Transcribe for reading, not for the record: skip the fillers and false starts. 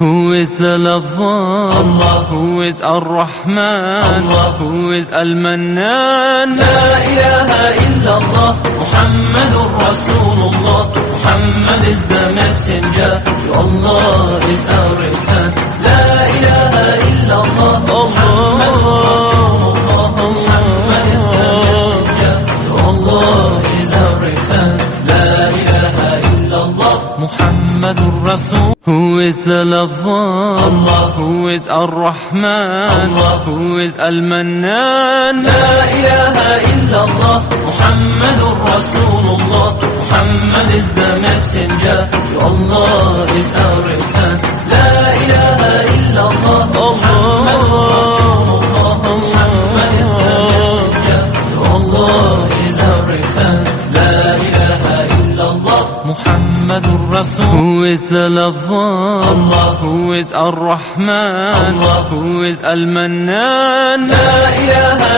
Who is the lover? Allah. Who is Ar-Rahman? Allah. Who is Al-Mannan? La ilaha illallah, Muhammadur Rasulullah. Muhammad is the messenger, to Allah is our return. La ilaha illallah, Muhammadur Rasulullah. Muhammad is the messenger, to Allah is our return. La ilaha illallah, Muhammadur Rasul. Who is the lover? Allah. Who is Ar-Rahman? Allah. Who is Al-Mannan? La ilaha illallah, Muhammadur Rasulullah. Muhammad is the messenger, to Allah is our return. La ilaha illallah, Muhammadur Rasulullah. Muhammad is the messenger, to Allah is our return. La ilaha illallah, Muhammadur Rasul. Who is the lover? Allah. Who is Ar-Rahman? Allah. Who is Al-Mannan? La ilaha